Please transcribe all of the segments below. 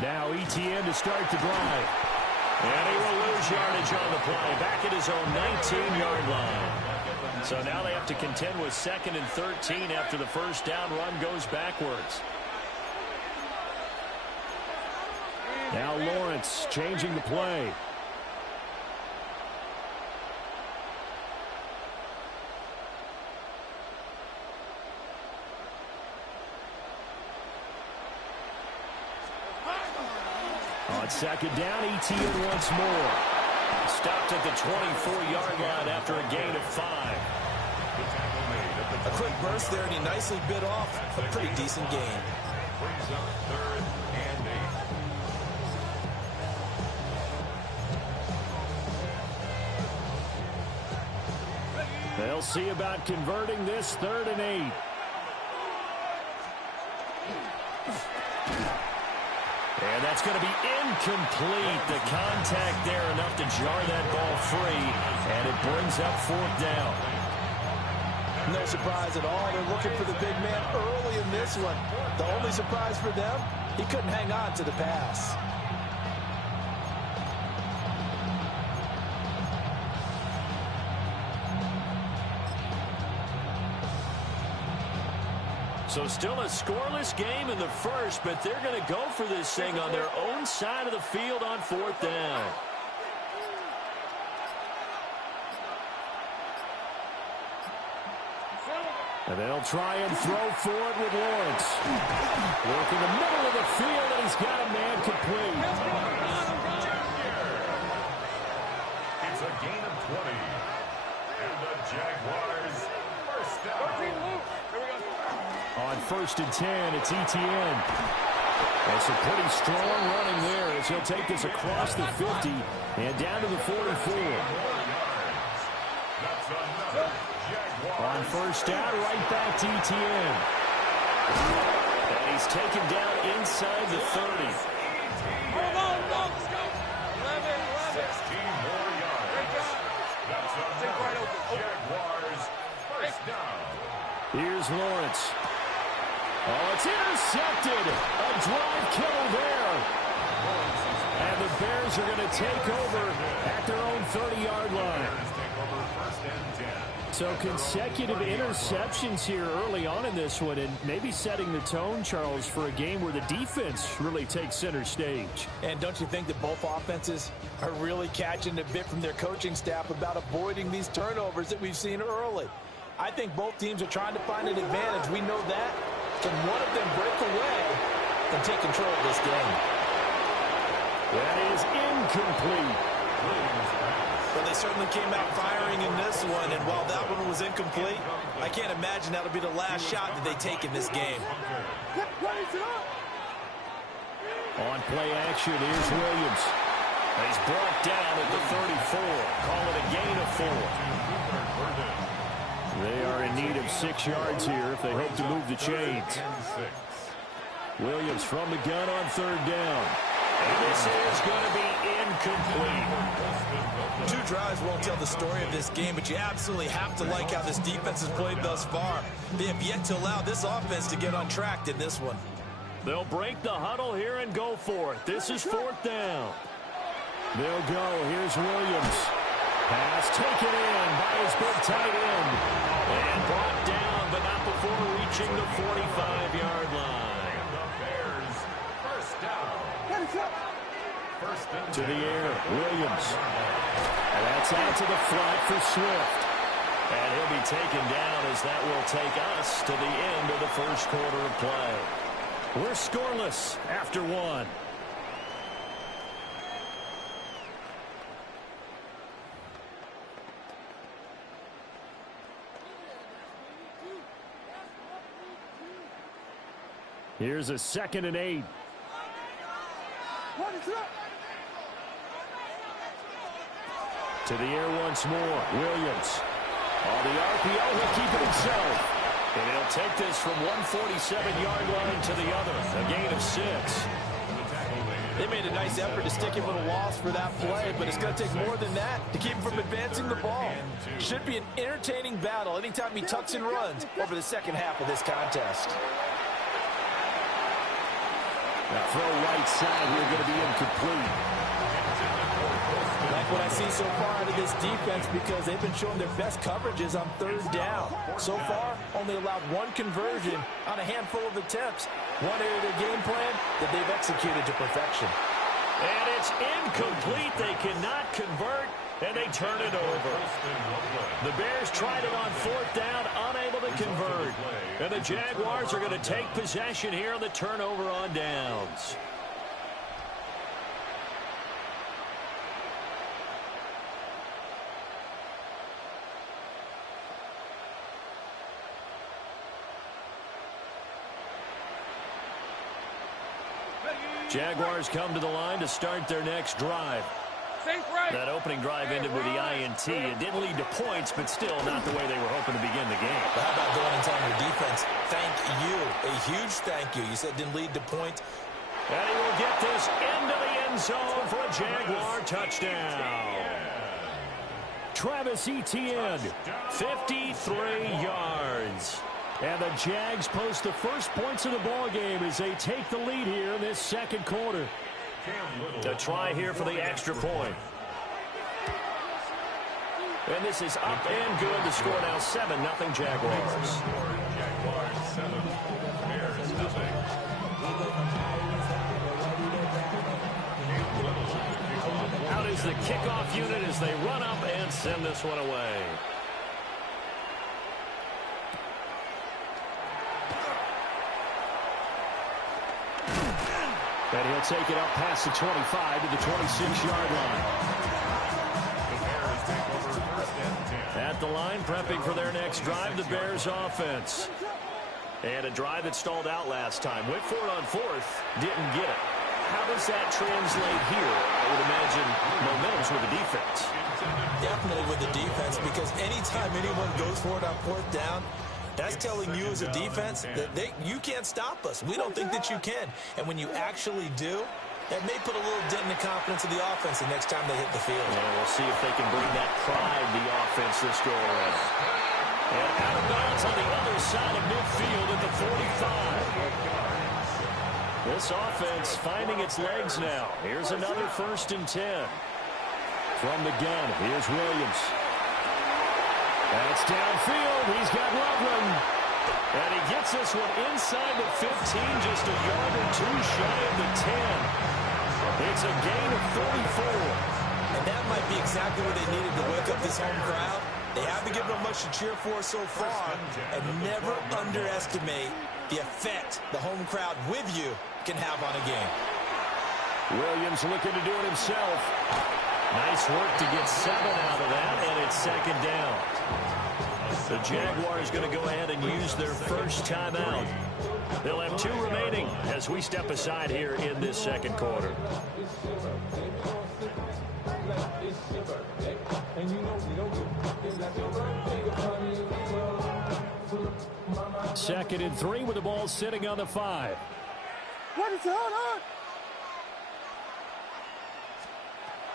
Now ETN to start the drive. And he will lose yardage on the play. Back at his own 19-yard line. So now they have to contend with 2nd and 13 after the first down run goes backwards. Now Lawrence changing the play. On 2nd down, ETN once more. Stopped at the 24-yard line after a gain of 5. A quick burst there, and he nicely bit off a pretty decent gain. Brings up 3rd and 8. They'll see about converting this 3rd and 8. And that's going to be incomplete. The contact there enough to jar that ball free, and it brings up 4th down. No surprise at all. They're looking for the big man early in this one. The only surprise for them, he couldn't hang on to the pass. So still a scoreless game in the first, but they're going to go for this thing on their own side of the field on 4th down. And they'll try and throw for it with Lawrence. Work in the middle of the field, and he's got a man complete. It's a gain of 20. And the Jaguars first down. On 1st and 10, it's ETN. That's a pretty strong running there as he'll take this across the 50 and down to the 44. On 1st down, right back to ETN. And he's taken down inside the 30. 16 more yards. That's another Jaguars first down. Here's Lawrence. Oh, it's intercepted. A drive killer there. And the Bears are going to take over at their own 30-yard line. So consecutive interceptions here early on in this one, and maybe setting the tone, Charles, for a game where the defense really takes center stage. And don't you think that both offenses are really catching a bit from their coaching staff about avoiding these turnovers that we've seen early? I think both teams are trying to find an advantage. We know that. Can one of them break away and take control of this game? That is incomplete. Well, they certainly came out firing in this one, and while that one was incomplete, I can't imagine that'll be the last shot that they take in this game. On play action, here's Williams. He's brought down at the 34. Call it a gain of 4. They are in need of 6 yards here if they hope to move the chains. Williams from the gun on 3rd down. And this is going to be incomplete. 2 drives won't tell the story of this game, but you absolutely have to like how this defense has played thus far. They have yet to allow this offense to get untracked in this one. They'll break the huddle here and go for it. This is 4th down. They'll go. Here's Williams. Pass taken in by his big tight end. And brought down, but not before reaching the 45-yard line. And the Bears first down. To the air, Williams. And that's out to the flat for Swift. And he'll be taken down as that will take us to the end of the first quarter of play. We're scoreless after 1. Here's a 2nd and 8. To the air once more. Williams. On the RPO, he'll keep it himself. And he'll take this from 147-yard line to the other. A gain of 6. They made a nice effort to stick him with a loss for that play, but it's going to take more than that to keep him from advancing the ball. Should be an entertaining battle anytime he tucks and runs over the second half of this contest. That throw right side here going to be incomplete. Like what I see so far out of this defense, because they've been showing their best coverages on third down. So far, only allowed one conversion on a handful of attempts. One area of their game plan that they've executed to perfection. And it's incomplete. They cannot convert, and they turn it over. The Bears tried it on fourth down, unable to convert. And the Jaguars are going to take possession here on the turnover on downs. Jaguars come to the line to start their next drive. That opening drive ended with the INT. It didn't lead to points, but still not the way they were hoping to begin the game. How about going and telling your defense, thank you, a huge thank you. You said it didn't lead to points. And he will get this into the end zone for a Jaguar touchdown. Travis Etienne, 53 yards. And the Jags post the first points of the ball game as they take the lead here in this second quarter. To try here for the extra point. And this is up and good. The score now 7-0 Jaguars. Out is the kickoff unit as they run up and send this one away. And he'll take it up past the 25 to the 26-yard line. At the line, prepping for their next drive, the Bears offense. And a drive that stalled out last time. Went for it on fourth, didn't get it. How does that translate here? I would imagine momentum's with the defense. Definitely with the defense, because anytime anyone goes for it on fourth down, that's telling you as a defense that you can't stop us. We don't think that you can. And when you actually do, that may put a little dent in the confidence of the offense the next time they hit the field. And we'll see if they can bring that pride to the offense this go around. And out of bounds on the other side of midfield at the 45. This offense finding its legs now. Here's another 1st and 10. From the gun, here's Williams. That's downfield. He's got Loveland. And he gets this one inside the 15, just a yard or two shy of the 10. It's a gain of 34. And that might be exactly what they needed to wake up this home crowd. They haven't given them much to cheer for so far. And never underestimate the effect the home crowd with you can have on a game. Williams looking to do it himself. Nice work to get 7 out of that, and it's 2nd down. The Jaguars going to go ahead and use their first timeout. They'll have 2 remaining as we step aside here in this second quarter. 2nd and 3 with the ball sitting on the 5. What is going on?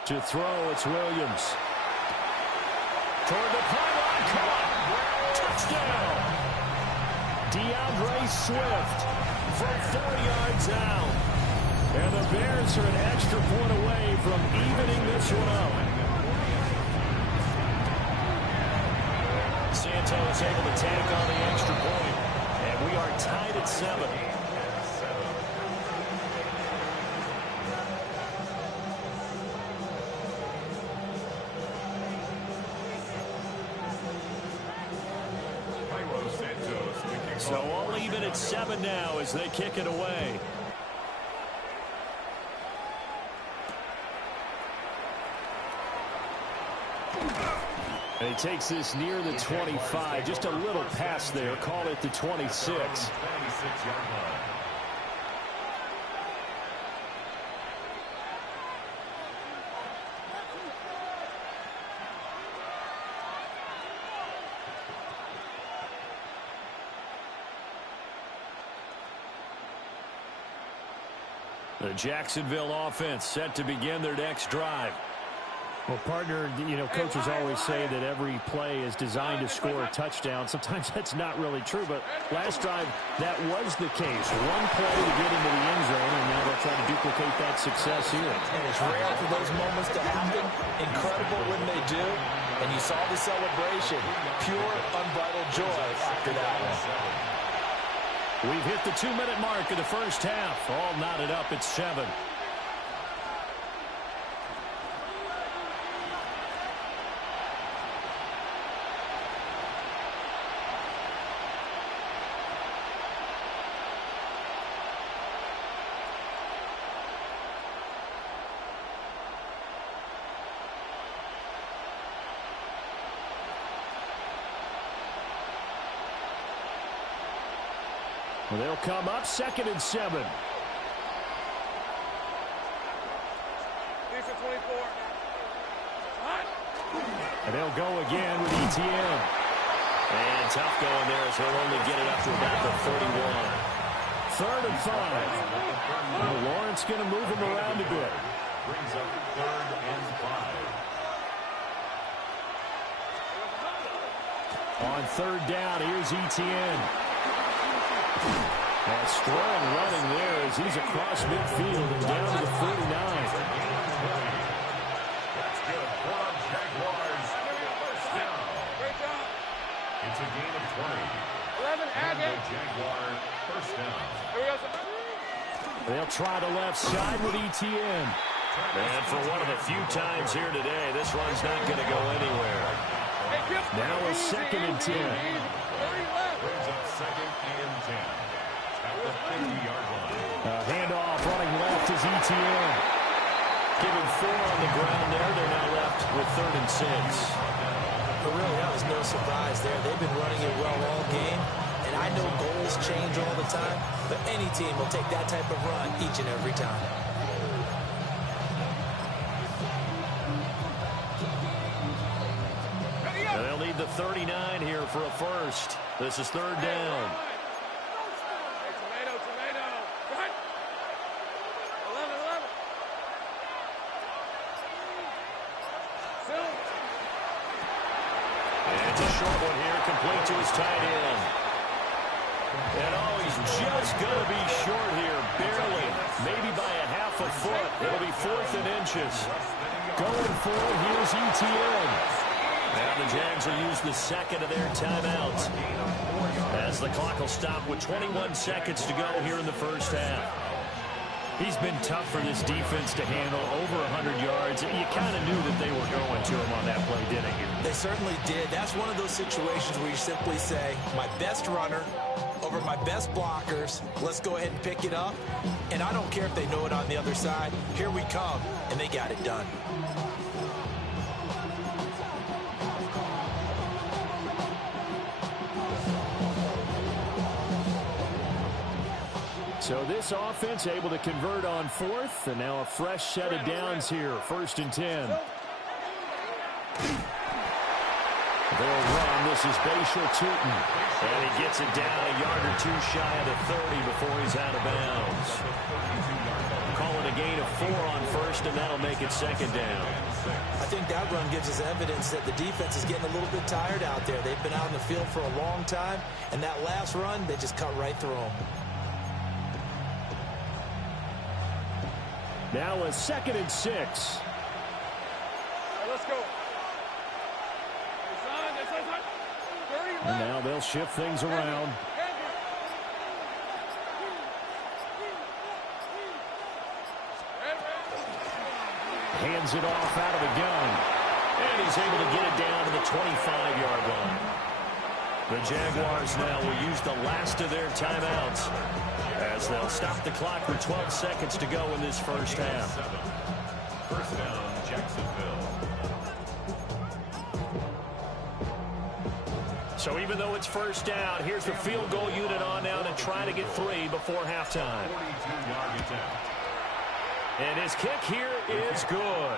To throw, it's Williams. Toward the pylon, caught. Touchdown. DeAndre Swift from 4 yards out. And the Bears are an extra point away from evening this one up. Santos able to tack on the extra point. And we are tied at 7. So all even at 7 now as they kick it away. And he takes this near the 25. Just a little pass there. Call it the 26. The Jacksonville offense set to begin their next drive. Well, partner, you know, coaches always say that every play is designed to score a touchdown. Sometimes that's not really true, but last drive, that was the case. One play to get into the end zone, and now they'll try to duplicate that success here. And it's rare for those moments to happen. Incredible when they do. And you saw the celebration. Pure, unbridled joy after that one. We've hit the 2-minute mark of the first half. All knotted up at 7. Well, they'll come up 2nd and 7. And they'll go again with ETN. And tough going there as he'll only get it up to about the 31. 3rd and 5. Well, Lawrence going to move him around a bit. Brings up 3rd and 5. On 3rd down, here's ETN. A strong running there as he's across midfield and down to the 49. That's good. For Jaguars. First down. Great job. It's a gain of 20. 11, add it. Jaguar first down. Here we go. They'll try the left side with ETN. And for one of the few times here today, this run's not going to go anywhere. Now a 2nd and 10. Brings up 2nd and 10. At the 50-yard line. Handoff running left is ETN. Give him 4 on the ground there. They're now left with 3rd and 6. But really, that was no surprise there. They've been running it well all game. And I know goals change all the time, but any team will take that type of run each and every time. And they'll need the 39 here for a first. This is 3rd down. Tomato, tomato. Right. 11, 11. And it's a short one here, complete to his tight end. And oh, he's just going to be short here, barely, maybe by a half a foot. It'll be 4th and inches. Going for it, here's ETN. Now the Jags will use the 2nd of their timeouts as the clock will stop with 21 seconds to go here in the first half. He's been tough for this defense to handle, over 100 yards. You kind of knew that they were going to him on that play, didn't you? They certainly did. That's one of those situations where you simply say, my best runner over my best blockers, let's go ahead and pick it up. And I don't care if they know it on the other side. Here we come, and they got it done. So this offense able to convert on 4th, and now a fresh set of downs here, 1st and 10. They'll run. This is Bashal Tutin. And he gets it down a yard or 2 shy of the 30 before he's out of bounds. Call it a gain of 4 on 1st, and that'll make it 2nd down. I think that run gives us evidence that the defense is getting a little bit tired out there. They've been out in the field for a long time, and that last run, they just cut right through them. Now a 2nd and 6. Let's go. And now they'll shift things around. Hands it off out of the gun. And he's able to get it down to the 25-yard line. The Jaguars now will use the last of their timeouts as they'll stop the clock with 12 seconds to go in this first half. First down, Jacksonville. So even though it's first down, here's the field goal unit on now to try to get 3 before halftime. 42-yard attempt. And his kick here is good.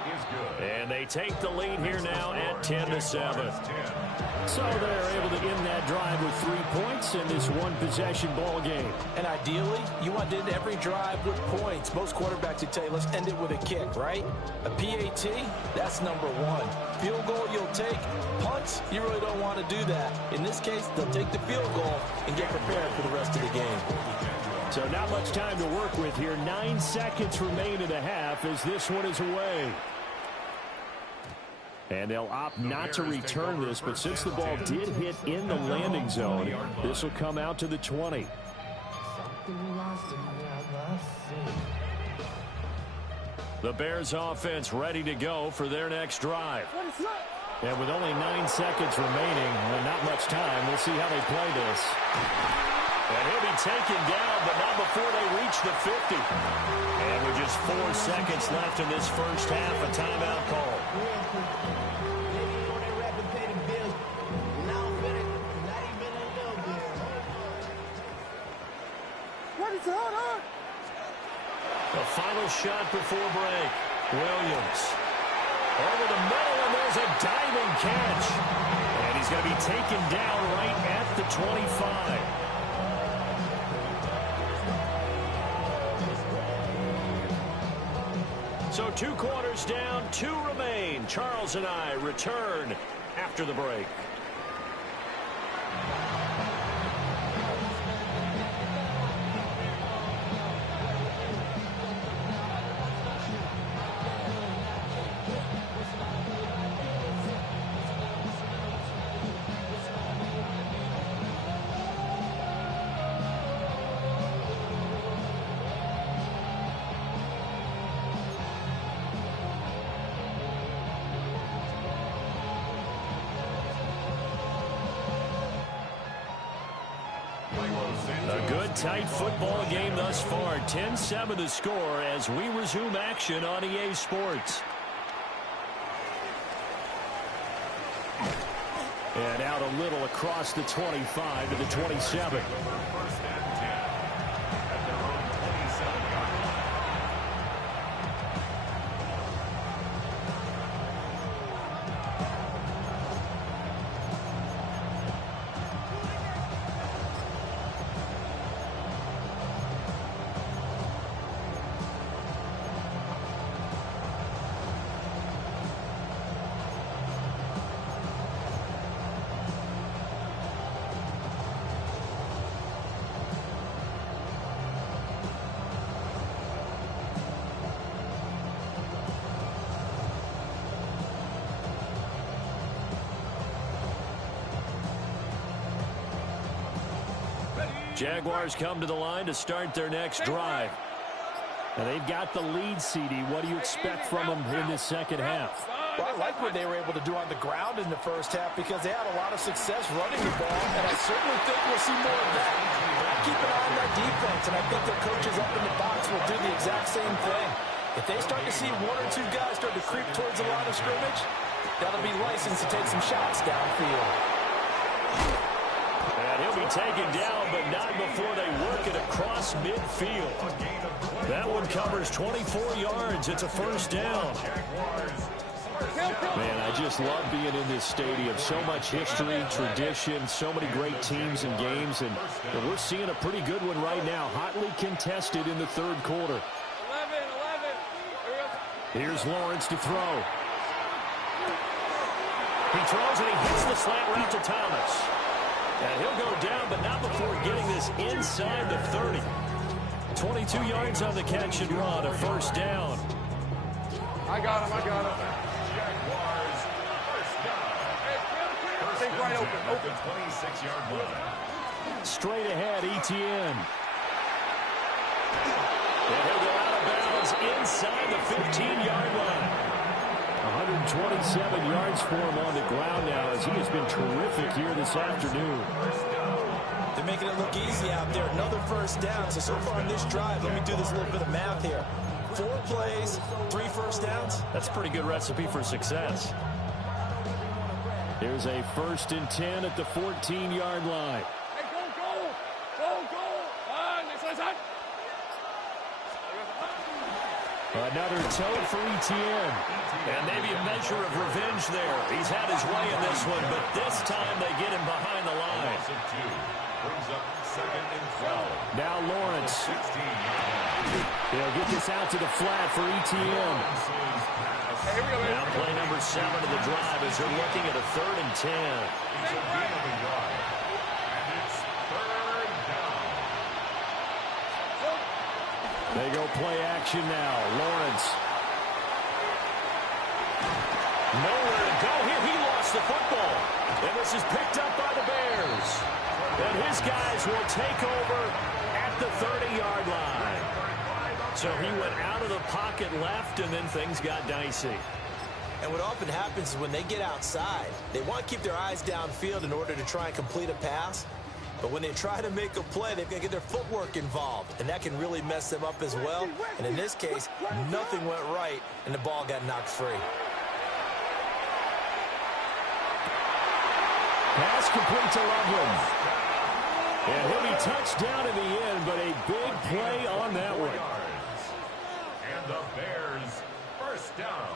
And they take the lead here now at 10-7. So they're able to end that drive with 3 points in this one-possession ball game. And ideally, you want to end every drive with points. Most quarterbacks would tell you, let's end it with a kick, right? A PAT, that's number one. Field goal, you'll take. Punts, you really don't want to do that. In this case, they'll take the field goal and get prepared for the rest of the game. So not much time to work with here. 9 seconds remain in the half as this one is away. And they'll opt not to return this, but since the ball did hit in the landing zone, this will come out to the 20. The Bears offense ready to go for their next drive. And with only 9 seconds remaining, and not much time, we'll see how they play this. And he'll be taken down, but not before they reach the 50. And with just 4 seconds left in this first half, a timeout call. The final shot before break. Williams over the middle, and there's a diving catch. And he's going to be taken down right at the 25. So 2 quarters down, 2 remain. Charles and I return after the break. A good, tight football game thus far. 10-7 the score as we resume action on EA Sports. And out a little across the 25 to the 27. Jaguars come to the line to start their next drive. And they've got the lead, CD. What do you expect from them in this second half? Well, I like what they were able to do on the ground in the first half because they had a lot of success running the ball, and I certainly think we'll see more of that. Keep an eye on that defense, and I think their coaches up in the box will do the exact same thing. If they start to see 1 or 2 guys start to creep towards the line of scrimmage, that'll be licensed to take some shots downfield. And he'll be taken down, but not before they work it across midfield. That one covers 24 yards. It's a first down. Man, I just love being in this stadium. So much history, tradition, so many great teams and games, and we're seeing a pretty good one right now. Hotly contested in the third quarter. 11. Here's Lawrence to throw. He throws and he hits the slant route to Thomas. And he'll go down, but not before getting this inside the 30. 22 yards on the catch and run, a first down. I got him. Jaguars first down. Think right open. 26-yard line. Straight ahead, Etienne. And he'll go out of bounds inside the 15-yard line. 127 yards for him on the ground now as he has been terrific here this afternoon. They're making it look easy out there. Another first down. So far in this drive, let me do this little bit of math here. 4 plays, 3 first downs. That's a pretty good recipe for success. Here's a 1st and 10 at the 14-yard line. Hey, go. Another toe for Etienne. And maybe a measure of revenge there. He's had his way in this one, but this time they get him behind the line. Brings up 2nd and 12. Now Lawrence. They'll get this out to the flat for Etienne. Now play number 7 of the drive as they're looking at a 3rd and 10. It's a gain of a yard. And it's 3rd down. They go play action now. Lawrence. Nowhere to go here. He lost the football. And this is picked up by the Bears. And his guys will take over at the 30-yard line. So he went out of the pocket left, and then things got dicey. And what often happens is when they get outside, they want to keep their eyes downfield in order to try and complete a pass. But when they try to make a play, they've got to get their footwork involved, and that can really mess them up as well. And in this case, nothing went right, and the ball got knocked free. Pass complete to Loveland. And he'll be touched down in the end, but a big play on that one. And the Bears first down.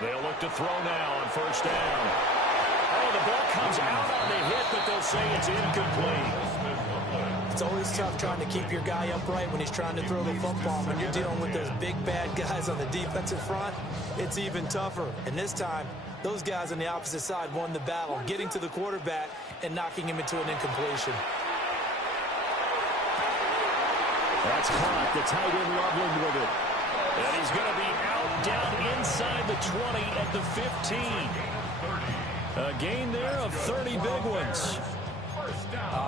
They'll look to throw now on 1st down. Oh, the ball comes out on the hit, but they'll say it's incomplete. It's always tough trying to keep your guy upright when he's trying to throw the football. When you're dealing with those big, bad guys on the defensive front, it's even tougher. And this time, those guys on the opposite side won the battle, getting to the quarterback and knocking him into an incompletion. That's caught. The tight end Loveland with it. And he's going to be out down inside the 20 at the 15. A gain there of 30 big ones.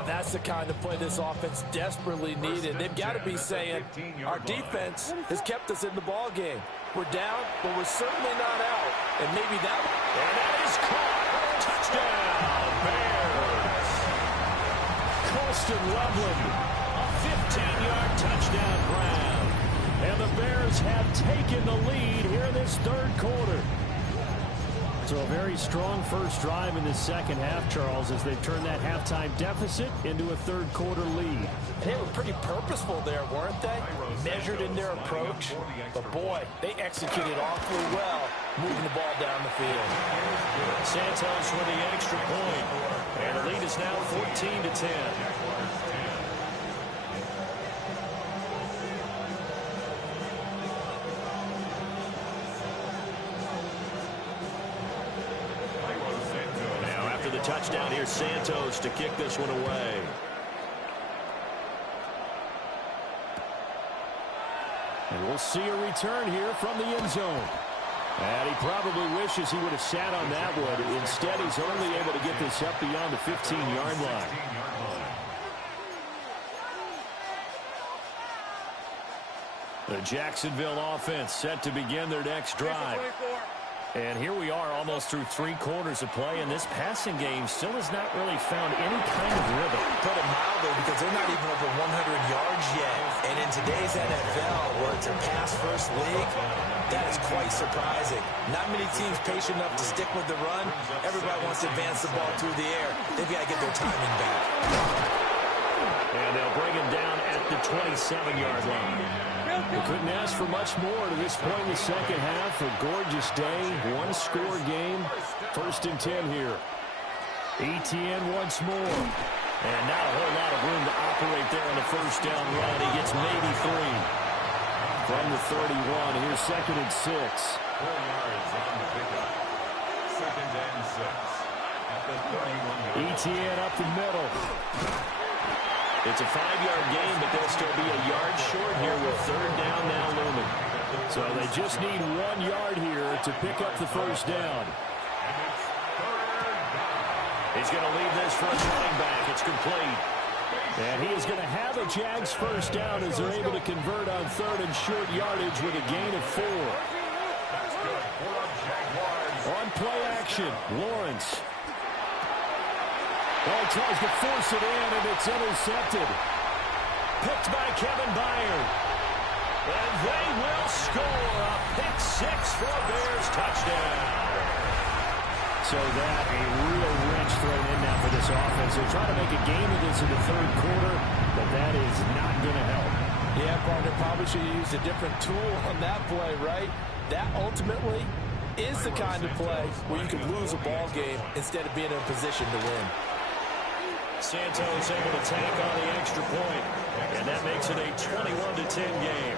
That's the kind of play this offense desperately needed. They've got to be saying, our defense has kept us in the ball game. We're down, but we're certainly not out. And maybe that... And that is caught. Touchdown, Bears. Colston Loveland. A 15-yard touchdown grab. And the Bears have taken the lead here in this 3rd quarter. So a very strong first drive in the second half, Charles, as they've turned that halftime deficit into a 3rd quarter lead. They were pretty purposeful there, weren't they? Measured in their approach. But, boy, they executed awfully well, moving the ball down the field. Santos with the extra point. And the lead is now 14-10. Touchdown here, Santos to kick this one away. And we'll see a return here from the end zone. And he probably wishes he would have sat on that one. Instead, he's only able to get this up beyond the 15-yard line. The Jacksonville offense set to begin their next drive. And here we are almost through 3 quarters of play, and this passing game still has not really found any kind of rhythm. Put it mildly, because they're not even over 100 yards yet. And in today's NFL, where it's a pass-first league, that is quite surprising. Not many teams patient enough to stick with the run. Everybody wants to advance the ball through the air. They've got to get their timing back. And they'll bring him down at the 27-yard line. They couldn't ask for much more to this point in the second half. A gorgeous day, one-score game. 1st and 10 here. Etienne once more. And not a whole lot of room to operate there on the 1st down run. He gets maybe 3. From the 31, here's 2nd and 6. 4 yards on the pickup. 2nd and 6. At the 31. Etienne up the middle. It's a 5-yard gain, but they'll still be a yard short here with 3rd down now looming. So they just need 1 yard here to pick up the 1st down. He's going to leave this for his running back. It's complete. And he is going to have a Jags 1st down as they're able to convert on 3rd and short yardage with a gain of 4. On play action, Lawrence. Oh, tries to force it in, and it's intercepted. Picked by Kevin Byard. And they will score a pick-6 for a Bears touchdown. So that a real wrench thrown in now for this offense. They're trying to make a game of this in the 3rd quarter, but that is not going to help. Yeah, partner, probably should have used a different tool on that play, right? That ultimately is the kind of play where you can lose a ball game instead of being in a position to win. Santos able to tank on the extra point, and that makes it a 21-10 game.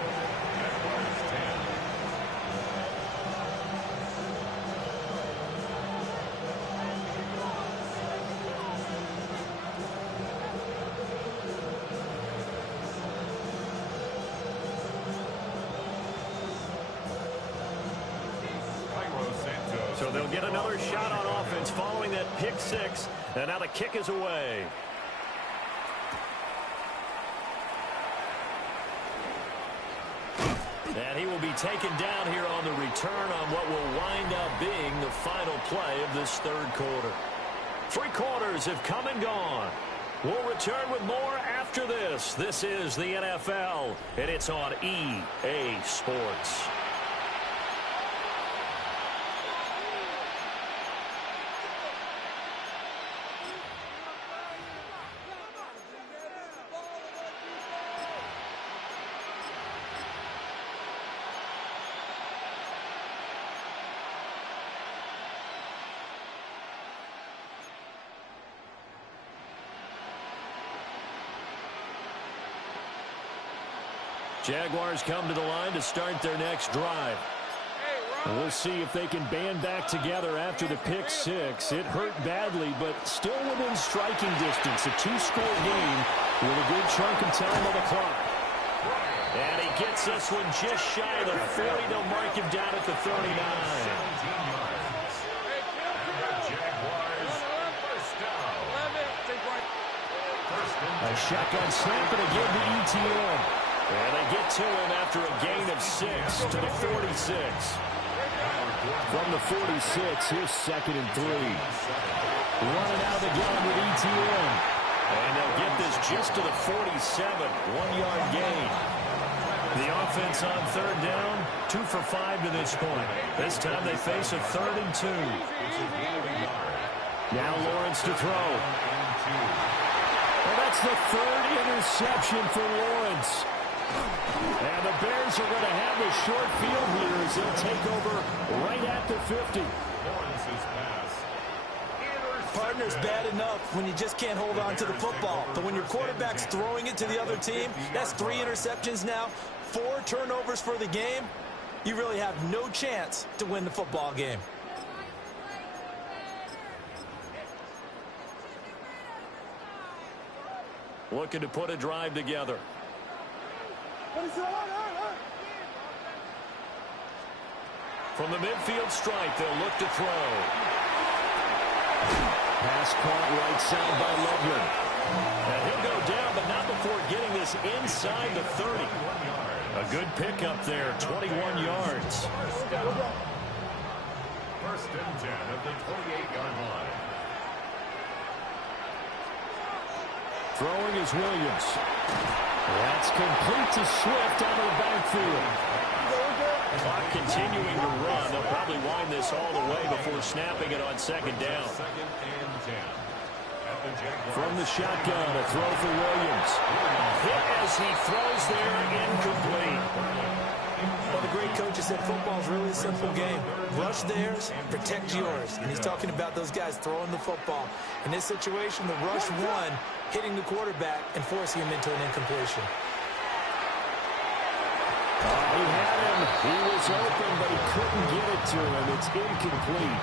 So they'll get another shot on offense following that pick six, and now the kick is away. And he will be taken down here on the return on what will wind up being the final play of this third quarter. 3 quarters have come and gone. We'll return with more after this. This is the NFL, and it's on EA Sports. Jaguars come to the line to start their next drive. We'll see if they can band back together after the pick six. It hurt badly, but still within striking distance. A 2-score game with a good chunk of time on the clock. And he gets this one just shy of the 40. They'll mark him down at the 39. A shotgun snap and again to ETN. And they get to him after a gain of 6 to the 46. From the 46, here's 2nd and 3. Running out of the gun with ETN. And they'll get this just to the 47. 1-yard gain. The offense on 3rd down, 2 for 5 to this point. This time they face a 3rd and 2. Now Lawrence to throw. And that's the 3rd interception for Lawrence. And the Bears are going to have a short field here as they'll take over right at the 50. Partner's bad enough when you just can't hold on to the football. But when your quarterback's throwing it to the other team, that's 3 interceptions now, 4 turnovers for the game. You really have no chance to win the football game. Looking to put a drive together. From the midfield stripe, they'll look to throw. Pass caught right side by Loveland. And he'll go down, but not before getting this inside the 30. A good pickup there, 21 yards. 1st and 10 at the 28-yard line. Throwing is Williams. That's complete to Swift out of the backfield. Clock continuing to run. They'll probably wind this all the way before snapping it on 2nd down. 2nd and 10. From the shotgun, a throw for Williams. Hit as he throws there, incomplete. Well, the great coach has said football is really a simple game. Rush theirs, protect yours. And he's talking about those guys throwing the football. In this situation, the rush one, hitting the quarterback and forcing him into an incompletion. He had him. He was open, but he couldn't get it to him. It's incomplete.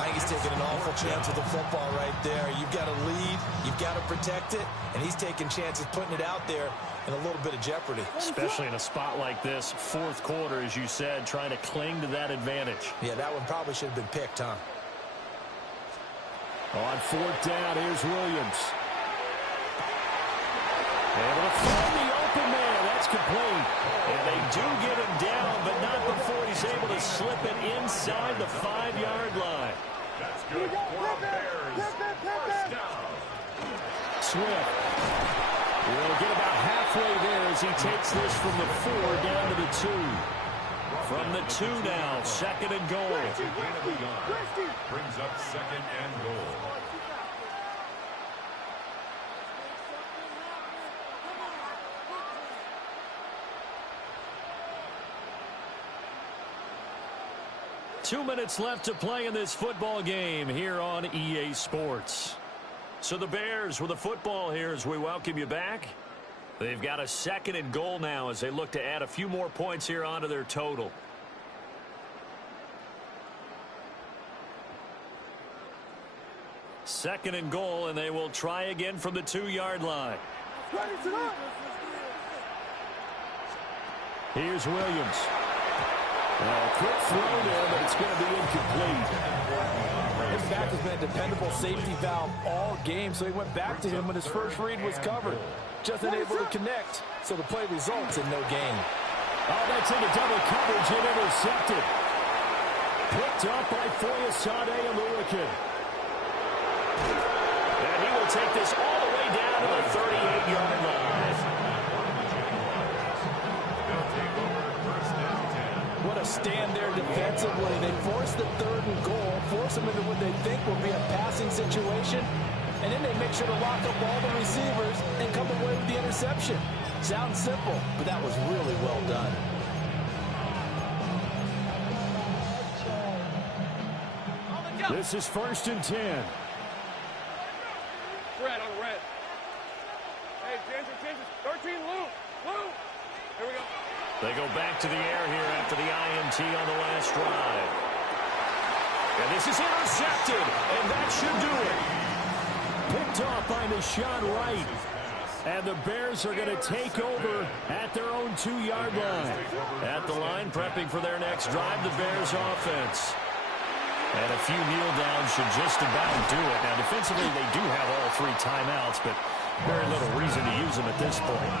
I think he's taking an awful chance with the football right there. You've got to lead, you've got to protect it, and he's taking chances putting it out there in a little bit of jeopardy. Especially in a spot like this, 4th quarter, as you said, trying to cling to that advantage. Yeah, that one probably should have been picked, huh? On 4th down, here's Williams. Able to find the open man. That's complete. And they do get him down, but not before he's able to slip it inside the 5-yard line. That's good for Bears. 1st down. Swift will get about halfway there as he takes this from the 4 down to the 2. From the 2 now, 2nd and goal. Brings up 2nd and goal. 2 minutes left to play in this football game here on EA Sports. So the Bears with the football here as we welcome you back. They've got a 2nd and goal now as they look to add a few more points here onto their total. Second and goal, and they will try again from the 2-yard line. Here's Williams. A quick throw there, but it's going to be incomplete. His back has been a dependable safety valve all game, so he went back to him when his first read was covered. Just unable to connect, so the play results in no gain. Oh, that's into double coverage and intercepted. Picked up by Foyesade Oluokun. And he will take this all the way down to the 38-yard line. What a stand there defensively. They force the 3rd and goal, force them into what they think will be a passing situation, and then they make sure to lock up all the receivers and come away with the interception. Sounds simple, but that was really well done. This is 1st and 10. Red on red. Hey, changes. 13, Lou. Here we go. They go back to the air here after the INT on the last drive. And this is intercepted, and that should do it. Picked off by Nahshon Wright. And the Bears are going to take over at their own 2-yard line. At the line, prepping for their next drive, the Bears offense. And a few kneel downs should just about do it. Now, defensively, they do have all 3 timeouts, but very little reason to use them at this point.